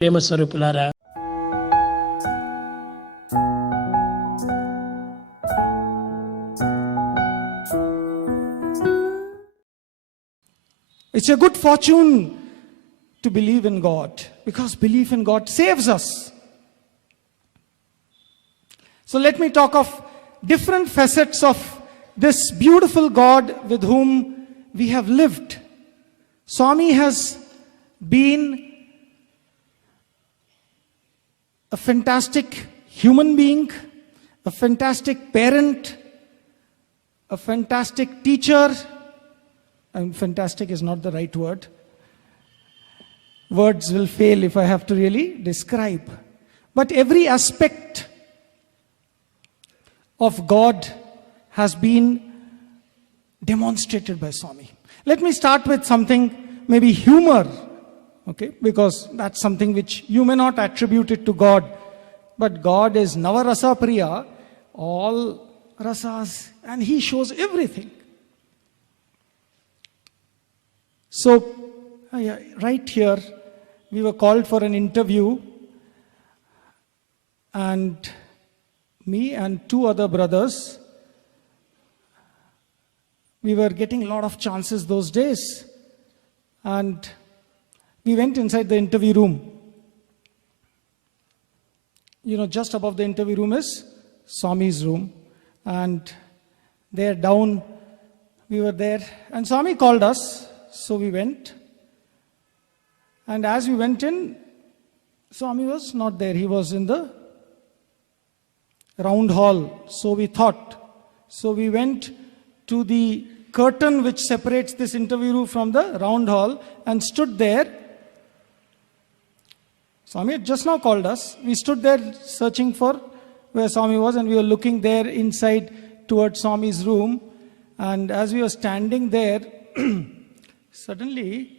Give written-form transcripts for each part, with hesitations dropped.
ప్రేమ స్వరూపులారా, it's a good fortune to believe in God, because belief in God saves us. So let me talk of different facets of this beautiful God with whom we have lived. Swami has been a fantastic human being, a fantastic parent, a fantastic teacher. And fantastic is not the right word. Words will fail if I have to really describe. But every aspect of God has been demonstrated by Swami. Let me start with something, maybe humor, okay? Because that's something which you may not attribute it to God. But God is Navarasa Priya, all rasas, and He shows everything. So, right here, we were called for an interview, and me and two other brothers, we were getting a lot of chances those days, and we went inside the interview room. You know, just above the interview room is Swami's room, and there down, we were there, and Swami called us. So we went, and as we went in, Swami was not there. He was in the round hall, so we thought. So we went to the curtain which separates this interview room from the round hall and stood there. Swami had just now called us. We stood there searching for where Swami was, and we were looking there inside towards Swami's room. And as we were standing there, suddenly,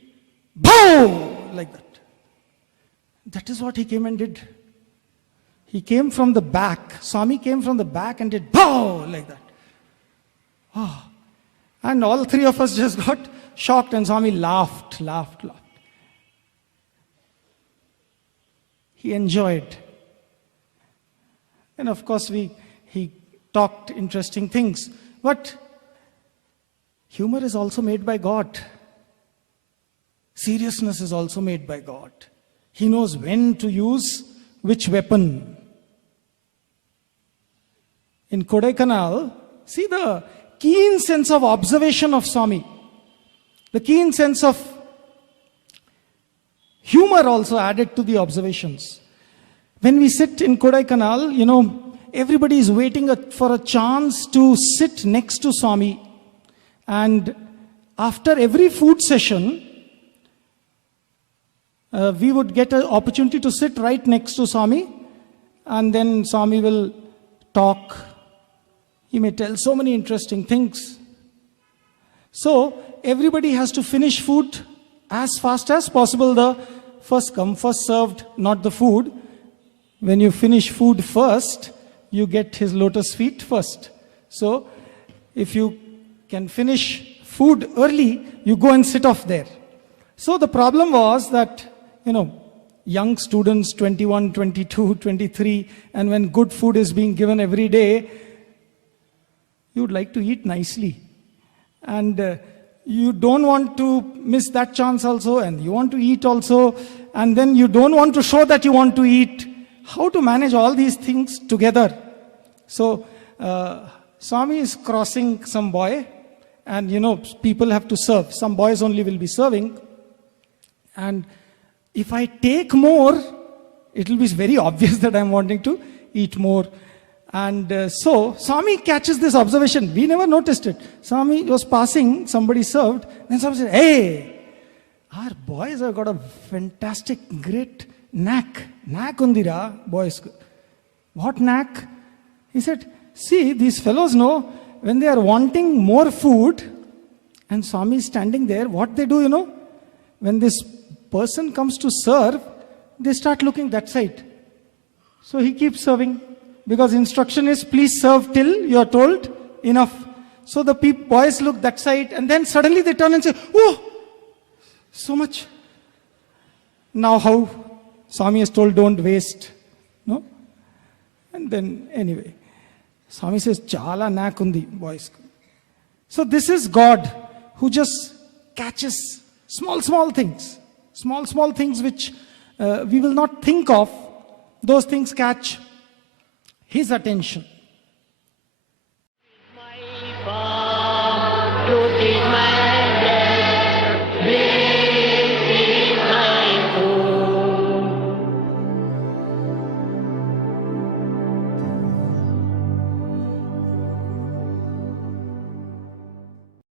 boom, like that. That is what he came and did. He came from the back. Swami came from the back and did boom, like that. Oh. And all three of us just got shocked, and Swami laughed. He enjoyed. And of course, he talked interesting things. But humor is also made by God. Seriousness is also made by God. He knows when to use which weapon. In Kodaikanal, see the keen sense of observation of Swami. The keen sense of humor also added to the observations. When we sit in Kodaikanal, you know, everybody is waiting for a chance to sit next to Swami. And after every food session, we would get an opportunity to sit right next to Swami, and then Swami will talk. He may tell so many interesting things. So everybody has to finish food as fast as possible. The first come, first served, not the food. When you finish food first, you get his lotus feet first. So if you can finish food early, you go and sit off there. So the problem was that, you know, young students, 21, 22, 23, and when good food is being given every day, you would like to eat nicely. And you don't want to miss that chance also, and you want to eat also, and then you don't want to show that you want to eat. How to manage all these things together? So Swami is crossing some boy, and you know, people have to serve. Some boys only will be serving. And if I take more, it will be very obvious that I'm wanting to eat more. And so Swami catches this observation. We never noticed it. Swami was passing, somebody served, and Swami said, "Hey, our boys have got a fantastic, great knack. Knack undira, boys. What knack?" He said, "See, these fellows know when they are wanting more food, and Swami is standing there, what they do, you know? When this person comes to serve, they start looking that side. So he keeps serving, because instruction is, please serve till you are told enough. So the boys look that side, and then suddenly they turn and say, oh, so much. Now how Swami has told, don't waste. No? And then, anyway, Swami says, Chala nakundi, boys. So this is God who just catches small things. Small things which we will not think of. Those things catch His attention.